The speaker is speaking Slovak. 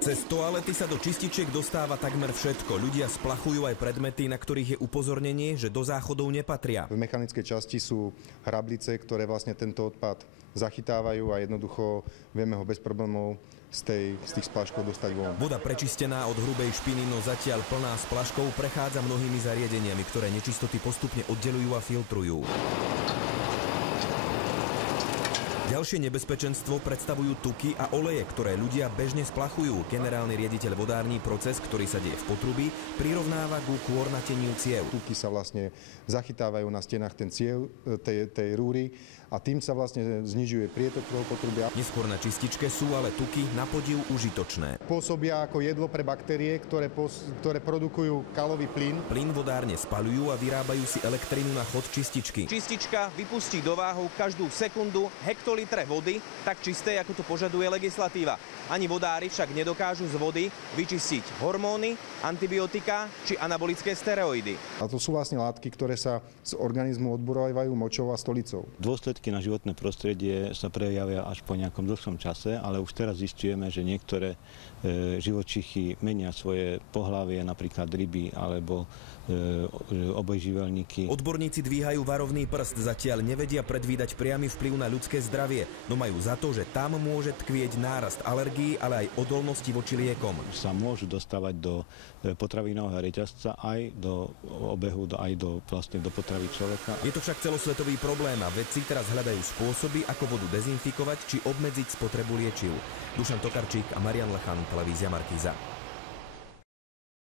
Cez toalety sa do čističiek dostáva takmer všetko. Ľudia splachujú aj predmety, na ktorých je upozornenie, že do záchodov nepatria. V mechanickej časti sú hrablice, ktoré vlastne tento odpad zachytávajú a jednoducho vieme ho bez problémov z tých spláškov dostať von. Voda prečistená od hrubej špiny, no zatiaľ plná spláškov prechádza mnohými zariadeniami, ktoré nečistoty postupne oddeľujú a filtrujú. Ďalšie nebezpečenstvo predstavujú tuky a oleje, ktoré ľudia bežne splachujú. Generálny riaditeľ vodární proces, ktorý sa deje v potrubí, prirovnáva ku kôrnateniu ciev. Tuky sa vlastne zachytávajú na stenách tej rúry a tým sa vlastne znižuje prietok toho potrubia. Neskôr na čističke sú ale tuky na podiv užitočné. Pôsobia ako jedlo pre baktérie, ktoré produkujú kalový plyn. Plyn vodárne spaľujú a vyrábajú si elektrinu na chod čističky. Čistička vypustí do váhu každú sekundu hektolitre vody, tak čisté, ako to požaduje legislatíva. Ani vodári však nedokážu z vody vyčistiť hormóny, antibiotika či anabolické steroidy. A to sú vlastne látky, ktoré sa z organizmu odborávajú močou a stolicou. Dôsledky na životné prostredie sa prejavia až po nejakom dlhšom čase, ale už teraz zisťujeme, že niektoré živočichy menia svoje pohlavie, napríklad ryby alebo obojživelníky. Odborníci dvíhajú varovný prst, zatiaľ nevedia predvídať priamy vplyv na ľudské zdravie, no majú za to, že tam môže tkvieť nárast alergií, ale aj odolnosti voči liekom. Sa môžu dostávať do potravinového reťazca aj do obehu, aj do potravy človeka. Je to však celosvetový problém a vedci teraz hľadajú spôsoby, ako vodu dezinfikovať či obmedziť spotrebu liečiv. Dušan Tokarčík a Marian Lachan, televízia Markíza.